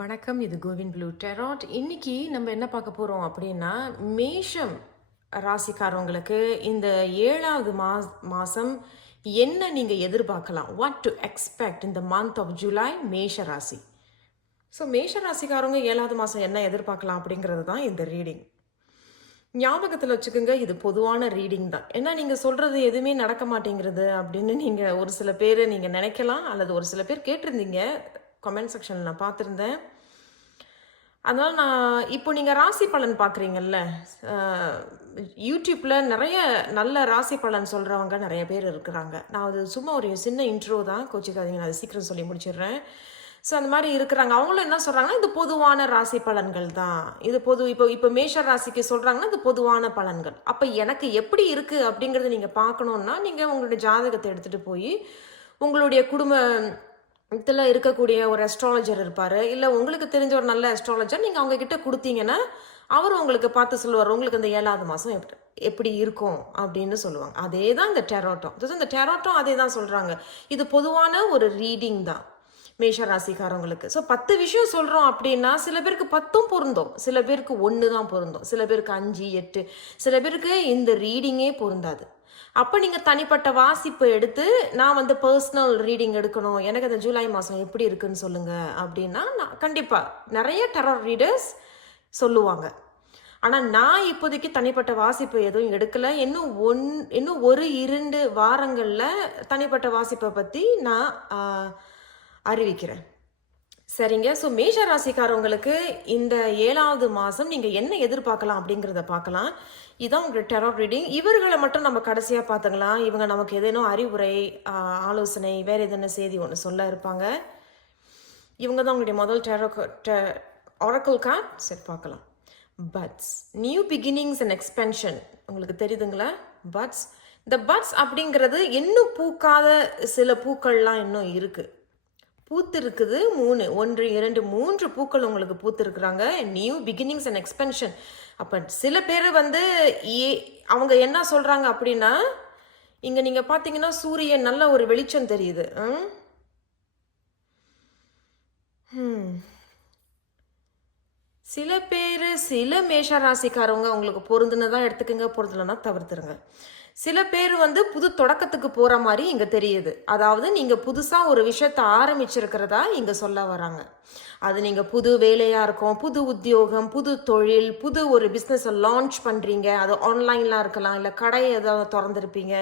வணக்கம் இது Kovind blue tarot. இன்னைக்கு நம்ம என்ன பார்க்க போகிறோம் அப்படின்னா மேஷம் ராசிக்காரவங்களுக்கு இந்த ஏழாவது மா மாதம் என்ன நீங்கள் எதிர்பார்க்கலாம்? வாட் டு எக்ஸ்பெக்ட் இந்த மந்த் ஆஃப் ஜூலை மேஷ ராசி. ஸோ மேஷ ராசிக்காரவங்க ஏழாவது மாதம் என்ன எதிர்பார்க்கலாம் அப்படிங்கிறது தான் இந்த ரீடிங். ஞாபகத்தில் வச்சுக்கோங்க இது பொதுவான ரீடிங் தான். ஏன்னா நீங்கள் சொல்கிறது எதுவுமே நடக்க மாட்டேங்கிறது அப்படின்னு நீங்கள் ஒரு சில பேர் நீங்கள் நினைக்கலாம் அல்லது ஒரு சில பேர் கேட்டிருந்தீங்க கமெண்ட் செக்ஷனில் நான் பார்த்துருந்தேன். அதனால் நான் இப்போ நீங்கள் ராசி பலன் பார்க்குறீங்கல்ல யூடியூப்பில் நிறைய நல்ல ராசி பலன் சொல்கிறவங்க நிறைய பேர் இருக்கிறாங்க. நான் அது சும்மா ஒரு சின்ன இன்ட்ரோ தான் கோச்சிக்காதீங்க நான் சீக்கிரம் சொல்லி முடிச்சிடுறேன். ஸோ அந்த மாதிரி இருக்கிறாங்க. அவங்களும் என்ன சொல்கிறாங்கன்னா இது பொதுவான ராசி பலன்கள் தான். இது பொது இப்போ இப்போ மேஷ ராசிக்கு சொல்கிறாங்கன்னா இது பொதுவான பலன்கள். அப்போ எனக்கு எப்படி இருக்குது அப்படிங்கிறத நீங்கள் பார்க்கணுன்னா நீங்கள் உங்களுடைய ஜாதகத்தை எடுத்துகிட்டு போய் உங்களுடைய குடும்ப இதில் இருக்கக்கூடிய ஒரு அஸ்ட்ராலஜர் இருப்பார். இல்லை உங்களுக்கு தெரிஞ்ச ஒரு நல்ல அஸ்ட்ராலஜர் நீங்கள் அவங்கக்கிட்ட கொடுத்தீங்கன்னா அவர் உங்களுக்கு பார்த்து சொல்லுவார் உங்களுக்கு இந்த ஏழாவது மாதம் எப்படி எப்படி இருக்கும்? அப்படின்னு சொல்லுவாங்க. அதே தான் இந்த டெரோட்டம் இந்த டெரோட்டம் அதே தான் சொல்கிறாங்க இது பொதுவான ஒரு ரீடிங் தான். மேஷ ராசிக்காரவங்களுக்கு. ஸோ பத்து விஷயம் சொல்கிறோம் அப்படின்னா சில பேருக்கு பத்தும் பொருந்தும். சில பேருக்கு ஒன்று தான் பொருந்தும். சில பேருக்கு அஞ்சு எட்டு. சில பேருக்கு இந்த ரீடிங்கே பொருந்தாது. அப்போ நீங்கள் தனிப்பட்ட வாசிப்பு எடுத்து நான் வந்து பர்சனல் ரீடிங் எடுக்கணும். எனக்கு அந்த ஜூலை மாதம் எப்படி இருக்குன்னு சொல்லுங்கள் அப்படின்னா நான் கண்டிப்பாக நிறைய டெரர் ரீடர்ஸ் சொல்லுவாங்க. ஆனால் நான் இப்போதைக்கு தனிப்பட்ட வாசிப்பு எதுவும் எடுக்கலை. இன்னும் ஒன் இன்னும் ஒரு இரண்டு வாரங்களில் தனிப்பட்ட வாசிப்பை பற்றி நான் அறிவிக்கிறேன். சரிங்க. ஸோ மேஷ ராசிக்காரவங்களுக்கு இந்த ஏழாவது மாதம் நீங்கள் என்ன எதிர்பார்க்கலாம் அப்படிங்கிறத பார்க்கலாம். இதான் உங்களுடைய டெரர் ரீடிங் இவர்களை மட்டும் நம்ம கடைசியாக பார்த்துக்கலாம். இவங்க நமக்கு எதேனோ அறிவுரை ஆலோசனை வேறு எதனா செய்தி ஒன்று சொல்ல இருப்பாங்க. இவங்க தான் உங்களுடைய முதல் டெரோ ஒரக்கல் கார்ட் சரி பார்க்கலாம். Buds new beginnings and expansion உங்களுக்கு தெரியுதுங்களா? பட்ஸ் இந்த பட்ஸ் அப்படிங்கிறது இன்னும் பூக்காத சில பூக்கள்லாம் இன்னும் இருக்குது பூத்து இருக்குது மூணு ஒன்று இரண்டு மூன்று பூக்கள் உங்களுக்கு பூத்து இருக்கிறாங்க நியூ பிகினிங்ஸ் அண்ட் எக்ஸ்பென்ஷன் அப்போ சில பேர் வந்து ஏ அவங்க என்ன சொல்கிறாங்க அப்படின்னா இங்கே நீங்கள் பார்த்தீங்கன்னா சூரியன் நல்ல ஒரு வெளிச்சம் தெரியுது. ம்? சில பேர் சில மேஷ ராசிக்காரவங்க உங்களுக்கு பொருந்துனதாக எடுத்துக்கங்க பொருந்தலைன்னா தவிர்த்துருங்க. சில பேர் வந்து புது தொடக்கத்துக்கு போகிற மாதிரி இங்கே தெரியுது. அதாவது நீங்கள் புதுசாக ஒரு விஷயத்த ஆரம்பிச்சிருக்கிறதா இங்கே சொல்ல வராங்க. அது நீங்கள் புது வேலையாக இருக்கும் புது உத்தியோகம் புது தொழில் புது ஒரு பிஸ்னஸை லான்ச் பண்ணுறீங்க அது ஆன்லைன்லாம் இருக்கலாம் இல்லை கடை ஏதாவது திறந்துருப்பீங்க.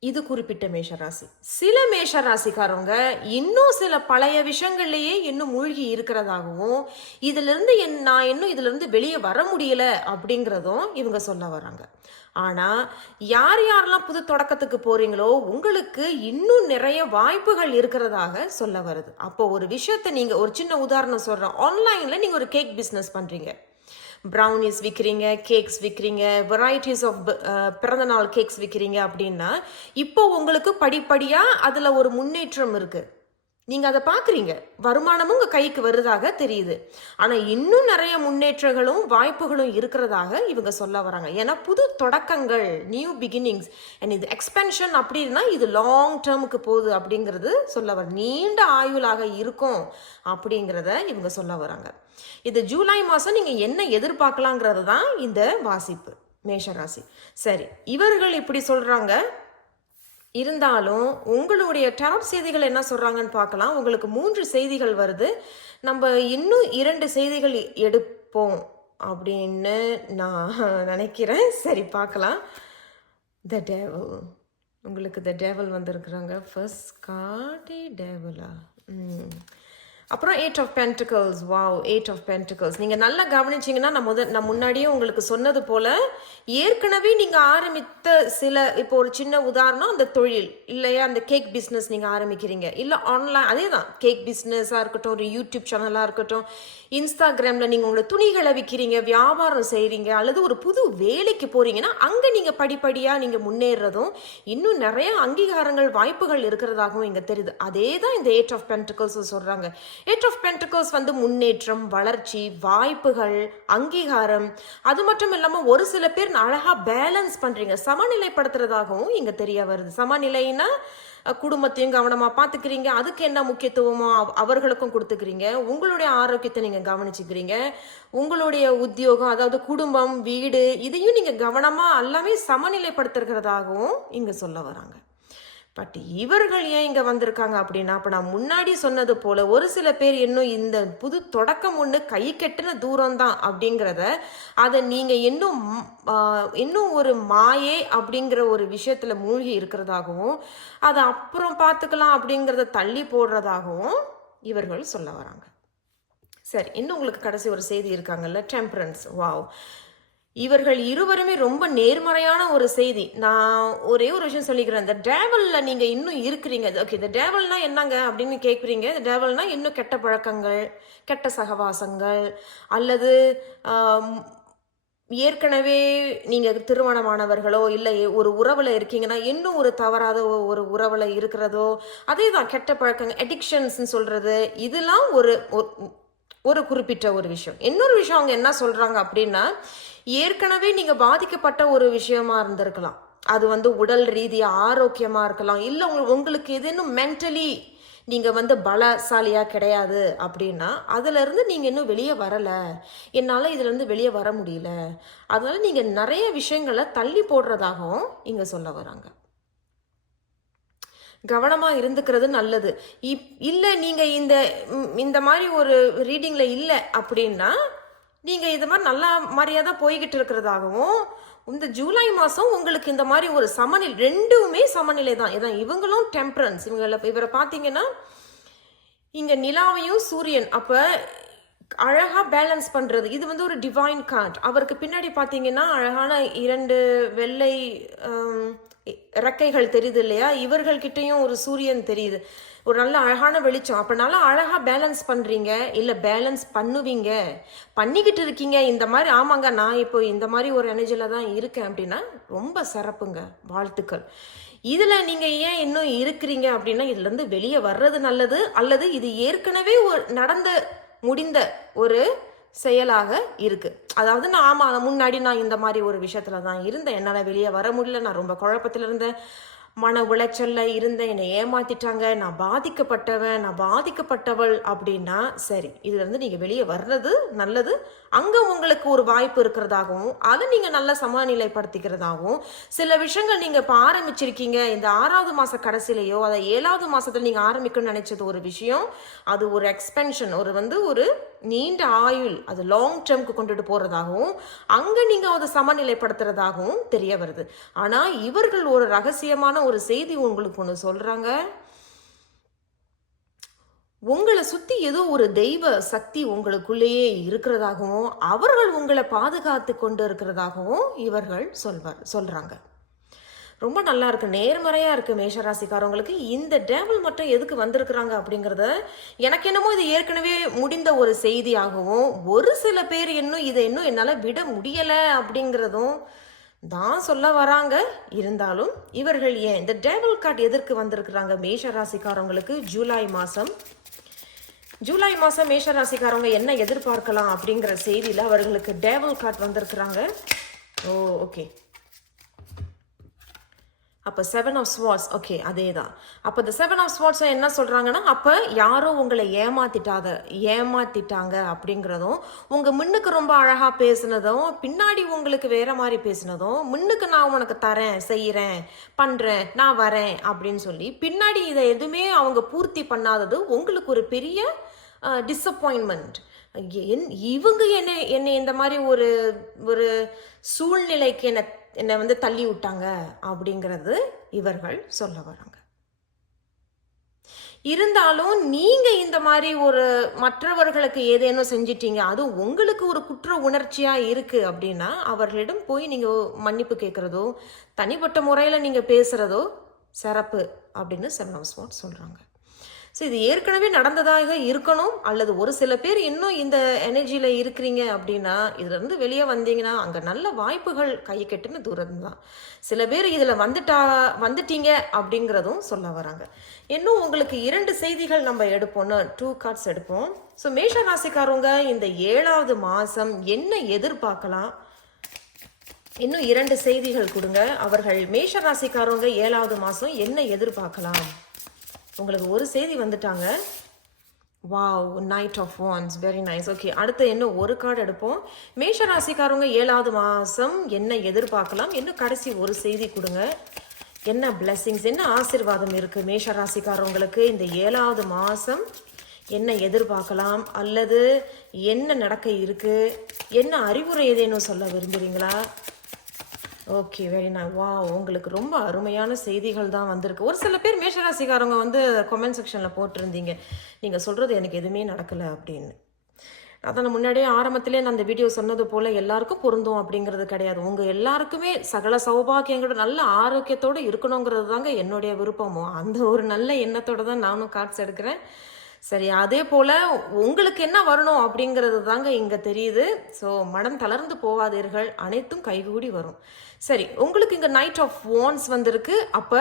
இது குறிப்பிட்ட மேஷராசி. சில மேஷராசிக்காரவங்க இன்னும் சில பழைய விஷயங்கள்லேயே இன்னும் மூழ்கி இருக்கிறதாகவும் இதிலிருந்து என் நான் இன்னும் இதிலிருந்து வெளியே வர முடியல அப்படிங்கிறதும் இவங்க சொல்ல வராங்க. ஆனா யார் யாரெல்லாம் புது தொடக்கத்துக்கு போறீங்களோ உங்களுக்கு இன்னும் நிறைய வாய்ப்புகள் இருக்கிறதாக சொல்ல வருது. அப்போ ஒரு விஷயத்தை நீங்க ஒரு சின்ன உதாரணம் சொல்றேன். ஆன்லைன்ல நீங்க ஒரு கேக் பிஸ்னஸ் பண்றீங்க. ப்ரௌனிஸ் விற்கிறீங்க கேக்ஸ் விற்கிறீங்க வெரைட்டிஸ் ஆஃப் uh, பிறந்தநாள் கேக்ஸ் விற்கிறீங்க அப்படின்னா இப்போ உங்களுக்கு படிப்படியாக அதில் ஒரு முன்னேற்றம் இருக்குது நீங்கள் அதை பார்க்குறீங்க வருமானமும் உங்கள் கைக்கு வருதாக தெரியுது. ஆனால் இன்னும் நிறைய முன்னேற்றங்களும் வாய்ப்புகளும் இருக்கிறதாக இவங்க சொல்ல வராங்க. ஏன்னா புது தொடக்கங்கள் நியூ பிகினிங்ஸ் அண்ட் இது எக்ஸ்பென்ஷன் அப்படின்னா இது லாங் டேர்முக்கு போகுது அப்படிங்கிறது சொல்ல வர நீண்ட ஆயுளாக இருக்கும் அப்படிங்கிறத இவங்க சொல்ல வராங்க. இது ஜூலை மாதம் நீங்கள் என்ன எதிர்பார்க்கலாங்கிறது தான் இந்த வாசிப்பு மேஷராசி சரி இவர்கள் இப்படி சொல்கிறாங்க இருந்தாலும் உங்களுடைய டாப் செய்திகள் என்ன சொல்கிறாங்கன்னு பார்க்கலாம். உங்களுக்கு மூன்று செய்திகள் வருது. நம்ம இன்னும் இரண்டு செய்திகள் எடுப்போம் அப்படின்னு நான் நினைக்கிறேன். சரி பார்க்கலாம். த டேவல் உங்களுக்கு த டேவல் வந்திருக்கிறாங்க. ஃபர்ஸ்ட் காட்டி டேவலா ம். அப்புறம் eight of pentacles wow eight of pentacles நீங்கள் நல்லா கவனிச்சிங்கன்னா நான் முத நான் முன்னாடியே உங்களுக்கு சொன்னது போல் ஏற்கனவே நீங்கள் ஆரம்பித்த சில இப்போ ஒரு சின்ன உதாரணம் அந்த தொழில் இல்லையா? அந்த கேக் பிஸ்னஸ் நீங்கள் ஆரம்பிக்கிறீங்க. இல்லை ஆன்லைன் அதே தான் கேக் பிஸ்னஸாக இருக்கட்டும் ஒரு யூடியூப் சேனலாக இருக்கட்டும் இன்ஸ்டாகிராமில் நீங்கள் உங்களோட துணிகளை விற்கிறீங்க வியாபாரம் செய்கிறீங்க அல்லது ஒரு புது வேலைக்கு போகிறீங்கன்னா அங்கே நீங்கள் படிப்படியாக நீங்கள் முன்னேறதும் இன்னும் நிறைய அங்கீகாரங்கள் வாய்ப்புகள் இருக்கிறதாகவும் இங்கே தெரியுது. அதே தான் இந்த எயிட் ஆஃப் பென்டிகல்ஸ் சொல்கிறாங்க எயிட் ஆஃப் பென்டகோஸ் வந்து முன்னேற்றம் வளர்ச்சி வாய்ப்புகள் அங்கீகாரம். அது மட்டும் இல்லாமல் ஒரு சில பேர் அழகாக பேலன்ஸ் பண்ணுறீங்க சமநிலைப்படுத்துறதாகவும் இங்கே தெரிய வருது. சமநிலைன்னா குடும்பத்தையும் கவனமாக பார்த்துக்கிறீங்க அதுக்கு என்ன முக்கியத்துவமோ அவர்களுக்கும் கொடுத்துக்கிறீங்க. உங்களுடைய ஆரோக்கியத்தை நீங்கள் கவனிச்சுக்கிறீங்க. உங்களுடைய உத்தியோகம் அதாவது குடும்பம் வீடு இதையும் நீங்கள் கவனமாக எல்லாமே சமநிலைப்படுத்துகிறதாகவும் இங்கே சொல்ல வராங்க. பட் இவர்கள் ஏன் இங்கே வந்திருக்காங்க அப்படின்னா அப்போ நான் முன்னாடி சொன்னது போல் ஒரு சில பேர் இன்னும் இந்த புது தொடக்கம் ஒன்று கை கெட்டின தூரம் தான் அப்படிங்கிறத அதை நீங்கள் இன்னும் இன்னும் ஒரு மாயே அப்படிங்கிற ஒரு விஷயத்தில் மூழ்கி இருக்கிறதாகவும் அதை அப்புறம் பார்த்துக்கலாம் அப்படிங்கிறத தள்ளி போடுறதாகவும் இவர்கள் சொல்ல வராங்க. சரி இன்னும் உங்களுக்கு கடைசி ஒரு செய்தி இருக்காங்கல்ல டெம்பரன்ஸ் வாவ் இவர்கள் இருவருமே ரொம்ப நேர்மறையான ஒரு செய்தி. நான் ஒரே ஒரு விஷயம் சொல்லிக்கிறேன். இந்த டேவலில் நீங்கள் இன்னும் இருக்கிறீங்க. ஓகே இந்த டேவல்னா என்னங்க அப்படின்னு கேட்குறீங்க இந்த டேவல்னா இன்னும் கெட்ட பழக்கங்கள் கெட்ட சகவாசங்கள் அல்லது ஏற்கனவே நீங்கள் திருமணமானவர்களோ இல்லை ஒரு உறவில் இருக்கீங்கன்னா இன்னும் ஒரு தவறாத ஒரு உறவில் இருக்கிறதோ அதே தான் கெட்ட பழக்கங்கள் அடிக்ஷன்ஸ்ன்னு சொல்கிறது இதெல்லாம் ஒரு ஒரு- குறிப்பிட்ட ஒரு விஷயம். இன்னொரு விஷயம் அவங்க என்ன சொல்கிறாங்க அப்படின்னா ஏற்கனவே நீங்கள் பாதிக்கப்பட்ட ஒரு விஷயமா இருந்திருக்கலாம். அது வந்து உடல் ரீதியாக ஆரோக்கியமாக இருக்கலாம். இல்லை உங்க உங்களுக்கு எதுன்னு மென்டலி நீங்கள் வந்து பலசாலியாக கிடையாது அப்படின்னா அதுலேருந்து நீங்கள் இன்னும் வெளியே வரலை. என்னால் இதுலேருந்து வெளியே வர முடியல. அதனால் நீங்கள் நிறைய விஷயங்களை தள்ளி போடுறதாகவும் இங்கே சொல்ல வராங்க. கவனமாக இருந்துக்கிறது நல்லது. இப் இல்லை நீங்கள் இந்த இந்த மாதிரி ஒரு ரீடிங்கில் இல்லை அப்படின்னா நீங்கள் இது மாதிரி நல்ல மாதிரியாக தான் போய்கிட்டு இருக்கிறதாகவும் இந்த ஜூலை மாதம் உங்களுக்கு இந்த மாதிரி ஒரு சமநிலை ரெண்டுமே சமநிலை தான். இதான் இவங்களும் டெம்பரன்ஸ் இவங்கள இவரை பார்த்தீங்கன்னா இங்கே நிலாவையும் சூரியன். அப்போ அழகாக பேலன்ஸ் பண்ணுறது இது வந்து ஒரு டிவைன் கார்ட் அவருக்கு பின்னாடி பார்த்தீங்கன்னா அழகான இரண்டு வெள்ளை ரெக்கைகள் தெரியுது இல்லையா? இவர்கள்கிட்டையும் ஒரு சூரியன் தெரியுது. ஒரு நல்ல அழகான வெளிச்சம். அப்போ நல்லா அழகாக பேலன்ஸ் பண்ணுறீங்க இல்லை பேலன்ஸ் பண்ணுவீங்க? பண்ணிக்கிட்டு இருக்கீங்க. இந்த மாதிரி ஆமாங்க நான் இப்போ இந்த மாதிரி ஒரு எனர்ஜியில் தான் இருக்கேன் அப்படின்னா ரொம்ப சிறப்புங்க. வாழ்த்துக்கள். இதில் நீங்கள் ஏன் இன்னும் இருக்கிறீங்க அப்படின்னா இதுலேருந்து வெளியே வர்றது நல்லது அல்லது இது ஏற்கனவே ஒரு நடந்த முடிந்த ஒரு செயலாக இருக்கு. அதாவது நான் ஆமாம் முன்னாடி நான் இந்த மாதிரி ஒரு விஷயத்துல தான் இருந்தேன். என்னால் வெளியே வர முடியல. நான் ரொம்ப குழப்பத்தில் இருந்தேன். மன உளைச்சல்ல இருந்த என்னை ஏமாத்திட்டாங்க. நான் பாதிக்கப்பட்டவன் நான் பாதிக்கப்பட்டவள் அப்படின்னா சரி இதுல இருந்து நீங்க வெளியே வர்றது நல்லது. அங்க உங்களுக்கு ஒரு வாய்ப்பு இருக்கிறதாகவும் அதை நீங்க நல்லா சமநிலைப்படுத்திக்கிறதாகவும் சில விஷயங்கள் நீங்க இப்ப ஆரம்பிச்சிருக்கீங்க. இந்த ஆறாவது மாச கடைசியிலையோ அதை ஏழாவது மாசத்துல நீங்க ஆரம்பிக்கணும்னு நினைச்சது ஒரு விஷயம். அது ஒரு எக்ஸ்பென்ஷன் ஒரு வந்து ஒரு நீண்ட ஆயுள் அது லாங் டேர்ம்க்கு கொண்டுட்டு போறதாகவும் அங்க நீங்க அதை சமநிலைப்படுத்துறதாகவும் தெரிய வருது. ஆனா இவர்கள் ஒரு ரகசியமான ஒரு செய்தி உங்களுக்கு ஒன்று சொல்றாங்க. உங்களை சுற்றி ஏதோ ஒரு தெய்வ சக்தி உங்களுக்குள்ளேயே இருக்கிறதாகவும் அவர்கள் உங்களை பாதுகாத்து கொண்டு இருக்கிறதாகவும் இவர்கள் சொல்வார் சொல்கிறாங்க ரொம்ப நல்லா இருக்கு நேர்மறையா இருக்கு மேஷராசிக்காரவங்களுக்கு. இந்த டேபிள் மட்டும் எதுக்கு வந்திருக்கிறாங்க அப்படிங்கிறத எனக்கு என்னமோ இது ஏற்கனவே முடிந்த ஒரு செய்தியாகவும் ஒரு சில பேர் இன்னும் இதை இன்னும் என்னால் விட முடியலை அப்படிங்கிறதும் தான் சொல்ல வராங்க. இருந்தாலும் இவர்கள் ஏன் இந்த டேபிள் கார்டு எதற்கு வந்திருக்கிறாங்க? மேஷ ராசிக்காரவங்களுக்கு ஜூலை மாதம் ஜூலை மாதம் மேஷ ராசிக்காரவங்க என்ன எதிர்பார்க்கலாம் அப்படிங்கிற செய்தியில் அவர்களுக்கு டேபிள் கார்டு வந்திருக்கிறாங்க. ஓ ஓகே அப்போ செவன் ஆஃப் ஸ்வாட்ஸ் ஓகே அதே தான் அப்போ இந்த செவன் ஆஃப் ஸ்வாட்ஸை என்ன சொல்கிறாங்கன்னா அப்போ யாரோ உங்களை ஏமாத்திட்டாத ஏமாத்திட்டாங்க அப்படிங்கிறதும் உங்கள் முன்னுக்கு ரொம்ப அழகாக பேசுனதும் பின்னாடி உங்களுக்கு வேற மாதிரி பேசுனதும் முன்னுக்கு நான் உனக்கு தரேன் செய்கிறேன் பண்ணுறேன் நான் வரேன் அப்படின்னு சொல்லி பின்னாடி இதை எதுவுமே அவங்க பூர்த்தி பண்ணாதது உங்களுக்கு ஒரு பெரிய டிஸப்பாயின்மெண்ட் என் இவங்க என்ன என்னை இந்த மாதிரி ஒரு ஒரு சூழ்நிலைக்கு என்னை என்னை வந்து தள்ளி விட்டாங்க அப்படிங்கிறது இவர்கள் சொல்ல வராங்க. இருந்தாலும் நீங்க இந்த மாதிரி ஒரு மற்றவர்களுக்கு ஏதேனும் செஞ்சிட்டீங்க அது உங்களுக்கு ஒரு குற்ற உணர்ச்சியா இருக்கு அப்படின்னா அவர்களிடம் போய் நீங்க மன்னிப்பு கேட்கறதோ தனிப்பட்ட முறையில நீங்க பேசுறதோ சிறப்பு அப்படின்னு செவன் ஸ்மார்ட் சொல்றாங்க. ஸோ இது ஏற்கனவே நடந்ததாக இருக்கணும் அல்லது ஒரு சில பேர் இன்னும் இந்த எனர்ஜியில் இருக்கிறீங்க அப்படின்னா இதுலேருந்து வெளியே வந்தீங்கன்னா அங்கே நல்ல வாய்ப்புகள் கை கெட்டுன்னு தூரம் தான் சில பேர் இதில் வந்துட்டா வந்துட்டீங்க அப்படிங்கிறதும் சொல்ல வராங்க. இன்னும் உங்களுக்கு இரண்டு செய்திகள் நம்ம எடுப்போம்னு டூ கார்ட்ஸ் எடுப்போம். ஸோ மேஷ ராசிக்காரவங்க இந்த ஏழாவது மாதம் என்ன எதிர்பார்க்கலாம்? இன்னும் இரண்டு செய்திகள் கொடுங்க. அவர்கள் மேஷ ராசிக்காரவங்க ஏழாவது மாதம் என்ன எதிர்பார்க்கலாம்? உங்களுக்கு ஒரு செய்தி வந்துட்டாங்க. Wow nine of wands very nice okay அடுத்து என்ன? ஒரு கார்டு எடுப்போம். மேஷ ராசிக்காரவங்க ஏழாவது மாதம் என்ன எதிர்பார்க்கலாம்? இன்னும் கடைசி ஒரு செய்தி கொடுங்க. என்ன பிளெஸ்ஸிங்ஸ் என்ன ஆசீர்வாதம் இருக்குது மேஷ ராசிக்காரவங்களுக்கு? இந்த ஏழாவது மாதம் என்ன எதிர்பார்க்கலாம்? அல்லது என்ன நடக்க இருக்குது என்ன அறிவுரை ஏதேனும் சொல்ல விரும்புறீங்களா? ஓகே வெரி நான் வா உங்களுக்கு ரொம்ப அருமையான செய்திகள் தான் வந்திருக்கு. ஒரு சில பேர் மேஷராசிக்காரங்க வந்து கமெண்ட் செக்ஷனில் போட்டிருந்தீங்க. நீங்கள் சொல்கிறது எனக்கு எதுவுமே நடக்கலை அப்படின்னு. அதான் முன்னாடியே ஆரம்பத்திலே நான் அந்த வீடியோ சொன்னது போல் எல்லாருக்கும் பொருந்தும் அப்படிங்கிறது கிடையாது. உங்கள் எல்லாருக்குமே சகல சௌபாகியங்களோட நல்ல ஆரோக்கியத்தோடு இருக்கணுங்கிறது தாங்க என்னுடைய விருப்பமும். அந்த ஒரு நல்ல எண்ணத்தோடு தான் நானும் கார்ட்ஸ் எடுக்கிறேன். சரி அதே போல் உங்களுக்கு என்ன வரணும் அப்படிங்கிறது தாங்க இங்கே தெரியுது. ஸோ மனம் தளர்ந்து போவாதீர்கள் அனைத்தும் கைகூடி வரும். சரி உங்களுக்கு இங்கே நைட் ஆஃப் வான்ஸ் வந்திருக்கு. அப்போ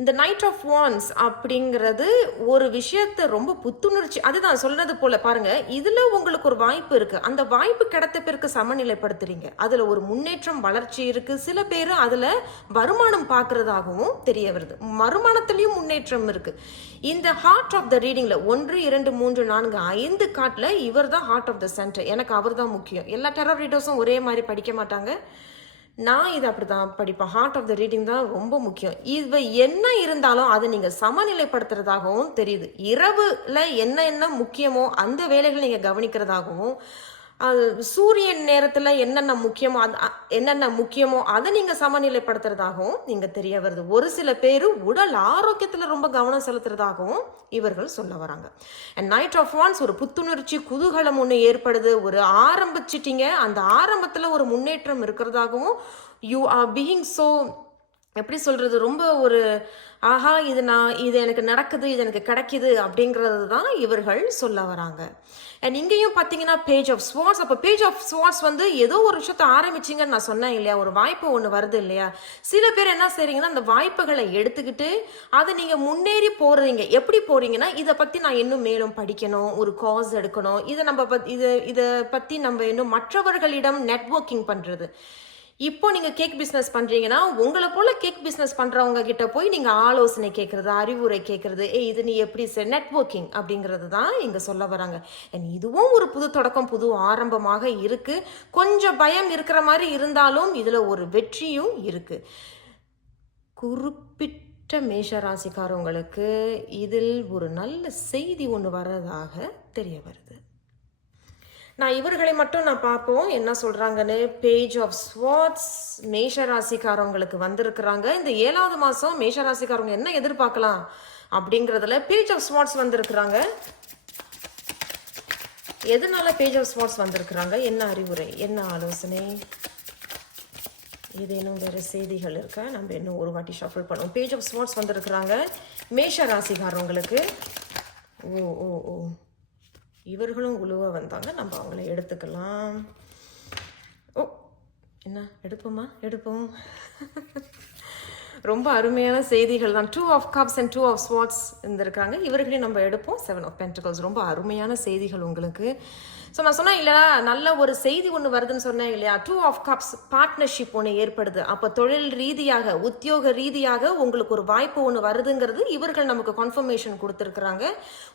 இந்த நைட் ஆஃப் வான்ஸ் அப்படிங்கிறது ஒரு விஷயத்த ரொம்ப புத்துணர்ச்சி அதுதான் சொன்னது போல பாருங்க இதுல உங்களுக்கு ஒரு வாய்ப்பு இருக்கு. அந்த வாய்ப்பு கிடைத்த பிறகு சமநிலைப்படுத்துறீங்க. அதுல ஒரு முன்னேற்றம் வளர்ச்சி இருக்கு. சில பேர் அதுல வருமானம் பார்க்கறதாகவும் தெரிய வருது. வருமானத்திலையும் முன்னேற்றம் இருக்கு. இந்த ஹார்ட் ஆஃப் த ரீடிங்ல ஒன்று இரண்டு மூன்று நான்கு ஐந்து காட்டில் இவர் தான் ஹார்ட் ஆஃப் த சென்டர் எனக்கு அவர் தான் முக்கியம். எல்லா டெரர் ரீடர்ஸும் ஒரே மாதிரி படிக்க மாட்டாங்க. நான் இது அப்படி தான் படிப்பேன். ஹார்ட் ஆஃப் த ரீடிங் தான் ரொம்ப முக்கியம். இது என்ன இருந்தாலும் அதை நீங்கள் சமநிலைப்படுத்துறதாகவும் தெரியுது. இரவில் என்ன என்ன முக்கியமோ அந்த வேலைகளை நீங்கள் கவனிக்கிறதாகவும் சூரியன் நேரத்தில் என்னென்ன முக்கியமோ அது என்னென்ன முக்கியமோ அதை நீங்கள் சமநிலைப்படுத்துறதாகவும் நீங்கள் தெரிய வருது. ஒரு சில பேர் உடல் ஆரோக்கியத்தில் ரொம்ப கவனம் செலுத்துறதாகவும் இவர்கள் சொல்ல வராங்க. அண்ட் நைட் ஆஃப் ஒன்ஸ் ஒரு புத்துணர்ச்சி குதூகலம் ஒன்று ஏற்படுது. ஒரு ஆரம்பிச்சிட்டீங்க. அந்த ஆரம்பத்தில் ஒரு முன்னேற்றம் இருக்கிறதாகவும் யூ ஆர் பீயிங் ஸோ எப்படி சொல்கிறது ரொம்ப ஒரு ஆஹா இது நான் இது எனக்கு நடக்குது இது எனக்கு கிடைக்குது அப்படிங்கிறது தான் இவர்கள் சொல்ல வராங்க. அண்ட் இங்கேயும் பார்த்தீங்கன்னா பேஜ் ஆஃப் ஸ்வாட்ஸ் அப்போ பேஜ் ஆஃப் ஸ்வாட்ஸ் வந்து ஏதோ ஒரு விஷயத்த ஆரம்பிச்சிங்கன்னு நான் சொன்னேன் இல்லையா? ஒரு வாய்ப்பு ஒன்று வருது இல்லையா? சில பேர் என்ன செய்றீங்கன்னா அந்த வாய்ப்புகளை எடுத்துக்கிட்டு அதை நீங்கள் முன்னேறி போகிறீங்க எப்படி போகிறீங்கன்னா இதை பற்றி நான் இன்னும் மேலும் படிக்கணும் ஒரு காஸ் எடுக்கணும். இதை நம்ம பத் இதை இதை பற்றி நம்ம இன்னும் மற்றவர்களிடம் நெட்வொர்க்கிங் பண்ணுறது இப்போ நீங்கள் கேக் பிஸ்னஸ் பண்ணுறீங்கன்னா உங்களை போல் கேக் பிஸ்னஸ் பண்ணுறவங்க கிட்ட போய் நீங்கள் ஆலோசனை கேட்குறது அறிவுரை கேட்குறது ஏ இது நீ எப்படி நெட்வொர்க்கிங் அப்படிங்கிறது தான் இங்கே சொல்ல வராங்க. And இதுவும் ஒரு புது தொடக்கம் புது ஆரம்பமாக இருக்குது கொஞ்சம் பயம் இருக்கிற மாதிரி இருந்தாலும் இதில் ஒரு வெற்றியும் இருக்குது குறிப்பிட்ட மேஷராசிக்காரவங்களுக்கு இதில் ஒரு நல்ல செய்தி ஒன்று வர்றதாக தெரிய வருது. நான் இவர்களை மட்டும் நான் பார்ப்போம். என்ன சொல்கிறாங்கன்னு பேஜ் ஆஃப் ஸ்வாட்ஸ் மேஷராசிக்காரவங்களுக்கு வந்திருக்கிறாங்க. இந்த ஏழாவது மாதம் மேஷராசிக்காரவங்க என்ன எதிர்பார்க்கலாம் அப்படிங்கிறதுல பேஜ் ஆஃப் ஸ்வாட்ஸ் வந்திருக்கிறாங்க. எதனால பேஜ் ஆஃப் ஸ்வாட்ஸ் வந்திருக்கிறாங்க? என்ன அறிவுரை? என்ன ஆலோசனை? ஏதேனும் வேறு செய்திகள் இருக்கா? நம்ம இன்னும் ஒரு வாட்டி ஷஃபிள் பண்ணுவோம். பேஜ் ஆஃப் ஸ்வாட்ஸ் வந்திருக்கிறாங்க. மேஷ ராசிக்காரவங்களுக்கு ஓ ஓ ஓ. இவர்களும் உழுவ வந்தாங்க. நம்ம அவங்கள எடுத்துக்கலாம். ஓ என்ன? எடுப்போமா? எடுப்போம். ரொம்ப அருமையான செய்திகள் தான். Two of cups and two of swords இருந்திருக்காங்க. இவர்களையும் நம்ம எடுப்போம். செவன் ஆஃப் பென்டிகல்ஸ் ரொம்ப அருமையான செய்திகள் உங்களுக்கு. ஸோ நான் சொன்னேன் இல்லைனா நல்ல ஒரு செய்தி ஒன்று வருதுன்னு சொன்னேன் இல்லையா? டூ ஆஃப் கப்ஸ் பார்ட்னர்ஷிப் ஒன்று ஏற்படுது. அப்போ தொழில் ரீதியாக உத்தியோக ரீதியாக உங்களுக்கு ஒரு வாய்ப்பு ஒன்று வருதுங்கிறது இவர்கள் நமக்கு கன்ஃபர்மேஷன் கொடுத்துருக்குறாங்க.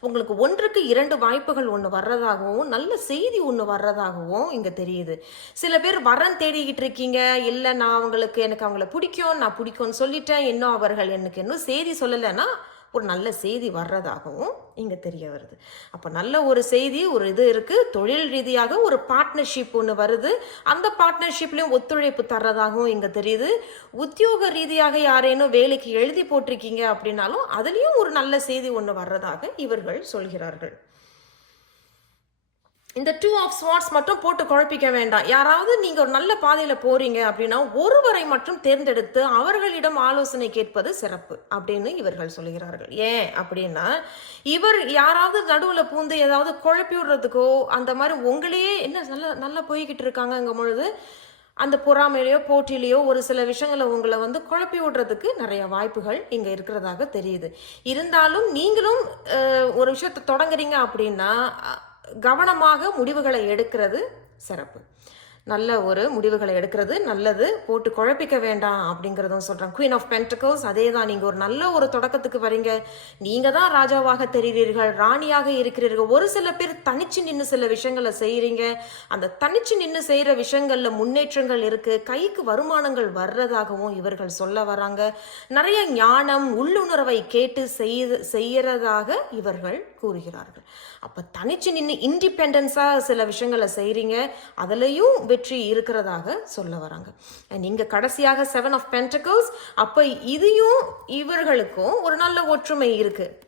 உங்களுக்கு ஒன்றுக்கு இரண்டு வாய்ப்புகள் ஒன்று வர்றதாகவும் நல்ல செய்தி ஒன்று வர்றதாகவும் இங்கே தெரியுது. சில பேர் வரன் தேடிக்கிட்டு இருக்கீங்க. இல்லை நான் அவங்களுக்கு எனக்கு அவங்கள பிடிக்கும் நான் பிடிக்கும்னு சொல்லிட்டேன். இன்னும் அவர்கள் எனக்கு இன்னும் செய்தி சொல்லலைன்னா ஒரு நல்ல செய்தி வர்றதாகவும் இங்கே தெரிய வருது. அப்போ நல்ல ஒரு செய்தி ஒரு இது இருக்குது தொழில் ரீதியாக ஒரு பார்ட்னர்ஷிப் ஒன்று வருது. அந்த பார்ட்னர்ஷிப்லேயும் ஒத்துழைப்பு தர்றதாகவும் இங்கே தெரியுது. உத்தியோக ரீதியாக யாரேனும் வேலைக்கு எழுதி போட்டிருக்கீங்க அப்படின்னாலும் அதுலேயும் ஒரு நல்ல செய்தி ஒன்று வர்றதாக இவர்கள் சொல்கிறார்கள். இந்த டூ ஆஃப் ஸ்வாட்ஸ் மட்டும் போட்டு குழப்பிக்க வேண்டாம். யாராவது நீங்கள் ஒரு நல்ல பாதையில் போறீங்க அப்படின்னா ஒருவரை மட்டும் தேர்ந்தெடுத்து அவர்களிடம் ஆலோசனை கேட்பது சிறப்பு அப்படின்னு இவர்கள் சொல்கிறார்கள் ஏன் அப்படின்னா இவர் யாராவது நடுவில் பூந்து ஏதாவது குழப்பி விடுறதுக்கோ அந்த மாதிரி உங்களையே என்ன நல்லா நல்லா போய்கிட்டு இருக்காங்கங்கும் பொழுது அந்த பொறாமையிலையோ போட்டியிலையோ ஒரு சில விஷயங்களை உங்களை வந்து குழப்பி விடுறதுக்கு நிறைய வாய்ப்புகள் இங்கே இருக்கிறதாக தெரியுது. இருந்தாலும் நீங்களும் ஒரு விஷயத்தை தொடங்குறீங்க அப்படின்னா கவனமாக முடிவுகளை எடுக்கிறது சிறப்பு. நல்ல ஒரு முடிவுகளை எடுக்கிறது நல்லது போட்டு குழப்பிக்க வேண்டாம் அப்படிங்கிறதும் சொல்கிறேன் குயின் ஆஃப் பென்டக்கல்ஸ் அதே தான் நீங்கள் ஒரு நல்ல ஒரு தொடக்கத்துக்கு வரீங்க. நீங்கள் தான் ராஜாவாக தெரிகிறீர்கள் ராணியாக இருக்கிறீர்கள். ஒரு சில பேர் தனிச்சு நின்று சில விஷயங்களை செய்கிறீங்க அந்த தனிச்சு நின்று செய்கிற விஷயங்களில் முன்னேற்றங்கள் இருக்குது கைக்கு வருமானங்கள் வர்றதாகவும் இவர்கள் சொல்ல வராங்க. நிறைய ஞானம் உள்ளுணர்வை கேட்டு செய்ய செய்கிறதாக இவர்கள் கூறுகிறார்கள். அப்போ தனிச்சு நின்று இண்டிபெண்டன்ஸாக சில விஷயங்களை செய்கிறீங்க அதுலேயும் வெற்றி இருக்கிறதாக சொல்ல வராங்க. நீங்கள் கடைசியாக செவன் ஆஃப் பென்டகல்ஸ் அப்போ இதையும் இவர்களுக்கும் ஒரு நல்ல ஒற்றுமை இருக்குது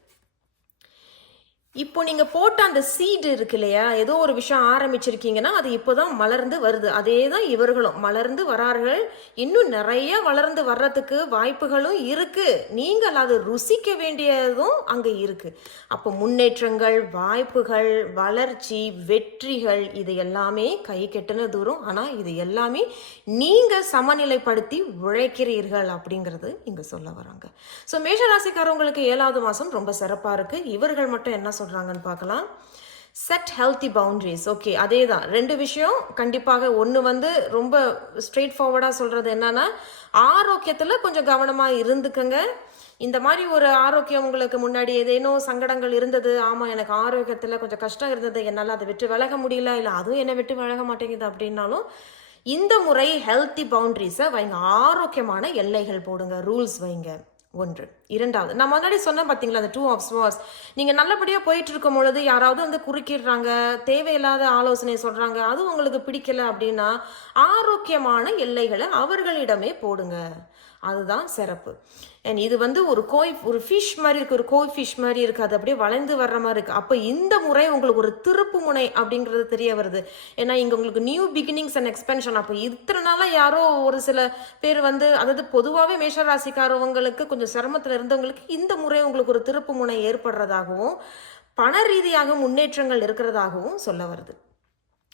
இப்போ நீங்க போட்ட அந்த சீடு இருக்கு இல்லையா? ஏதோ ஒரு விஷயம் ஆரம்பிச்சிருக்கீங்கன்னா அது இப்போதான் மலர்ந்து வருது. அதே தான் இவர்களும் மலர்ந்து வரார்கள். இன்னும் நிறைய வளர்ந்து வர்றதுக்கு வாய்ப்புகளும் இருக்கு. நீங்கள் அது ருசிக்க வேண்டியதும் அங்க இருக்கு. அப்போ முன்னேற்றங்கள் வாய்ப்புகள் வளர்ச்சி வெற்றிகள் இது எல்லாமே கை கெட்டின தூரம். ஆனா இது எல்லாமே நீங்க சமநிலைப்படுத்தி உழைக்கிறீர்கள் அப்படிங்கிறது இங்க சொல்ல வராங்க. ஸோ மேஷராசிக்காரவங்களுக்கு ஏழாவது மாசம் ரொம்ப சிறப்பா இருக்கு. இவர்கள் மட்டும் என்ன சொல்கிறாங்கன்னு பார்க்கலாம். செட் ஹெல்த்தி பவுண்ட்ரிஸ் ஓகே அதே தான் ரெண்டு விஷயம் கண்டிப்பாக ஒன்று வந்து ரொம்ப ஸ்ட்ரெயிட் ஃபார்வர்டாக சொல்கிறது என்னன்னா ஆரோக்கியத்தில் கொஞ்சம் கவனமாக இருந்துக்கங்க. இந்த மாதிரி ஒரு ஆரோக்கியம் உங்களுக்கு முன்னாடி ஏதேனும் சங்கடங்கள் இருந்தது ஆமாம் எனக்கு ஆரோக்கியத்தில் கொஞ்சம் கஷ்டம் இருந்தது என்னால் அதை விட்டு விலக முடியல இல்லை அதுவும் என்னை விட்டு விலக மாட்டேங்குது அப்படின்னாலும் இந்த முறை ஹெல்த்தி பவுண்ட்ரிஸை வைங்க. ஆரோக்கியமான எல்லைகள் போடுங்க ரூல்ஸ் வைங்க. ஒன்று. இரண்டாவது நான் முன்னாடி சொன்னேன் பார்த்தீங்களா அந்த டூ ஆஃப் ஸ்வார்ஸ் நீங்கள் நல்லபடியாக போயிட்டு இருக்கும் பொழுது யாராவது வந்து குறுக்கிடுறாங்க தேவையில்லாத ஆலோசனை சொல்கிறாங்க அது உங்களுக்கு பிடிக்கல அப்படின்னா ஆரோக்கியமான எல்லைகளை அவர்களிடமே போடுங்க. அதுதான் சிறப்பு. அண்ட் இது வந்து ஒரு கோய் ஒரு ஃபிஷ் மாதிரி இருக்குது ஒரு கோய் ஃபிஷ் மாதிரி இருக்குது அது அப்படியே வளைந்து வர்ற மாதிரி இருக்குது அப்போ இந்த முறை உங்களுக்கு ஒரு திருப்பு முனை அப்படிங்கிறது தெரிய வருது. ஏன்னா இங்கே உங்களுக்கு நியூ பிகினிங்ஸ் அண்ட் எக்ஸ்பென்ஷன் அப்போ இத்தனை நாளாக யாரோ ஒரு சில பேர் வந்து அதாவது பொதுவாகவே மேஷராசிக்காரவங்களுக்கு கொஞ்சம் சிரமத்தில் இருந்தவங்களுக்கு இந்த முறை உங்களுக்கு ஒரு திருப்பு முனை ஏற்படுறதாகவும் பண ரீதியாக முன்னேற்றங்கள் இருக்கிறதாகவும் சொல்ல வருது.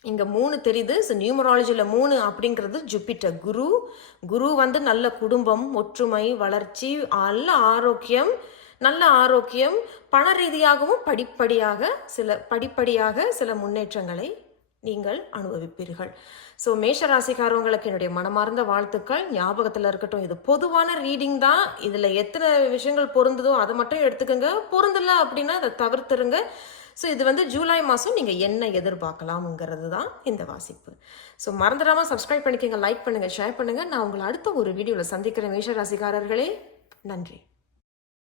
இங்கே மூணு தெரியுது. ஸோ நியூமராலஜியில் மூணு அப்படிங்கிறது ஜூபிட்டர் குரு குரு வந்து நல்ல குடும்பம் ஒற்றுமை வளர்ச்சி நல்ல ஆரோக்கியம் நல்ல ஆரோக்கியம் பண ரீதியாகவும் படிப்படியாக சில படிப்படியாக சில முன்னேற்றங்களை நீங்கள் அனுபவிப்பீர்கள். ஸோ மேஷ ராசிக்காரவங்களுக்கு என்னுடைய மனமார்ந்த வாழ்த்துக்கள். ஞாபகத்தில் இருக்கட்டும் இது பொதுவான ரீடிங் தான். இதில் எத்தனை விஷயங்கள் பொருந்துதோ அதை மட்டும் எடுத்துக்கோங்க. பொருந்தல அப்படின்னா அதை தவிர்த்துருங்க. ஸோ இது வந்து ஜூலை மாதம் நீங்கள் என்ன எதிர்பார்க்கலாம்ங்கிறது தான் இந்த வாசிப்பு. ஸோ மறந்துடாமல் சப்ஸ்கிரைப் பண்ணிக்கோங்க லைக் பண்ணுங்கள் ஷேர் பண்ணுங்கள் நான் உங்களை அடுத்த ஒரு வீடியோவில் சந்திக்கிறேன். மேஷ ரசிகாரர்களே நன்றி.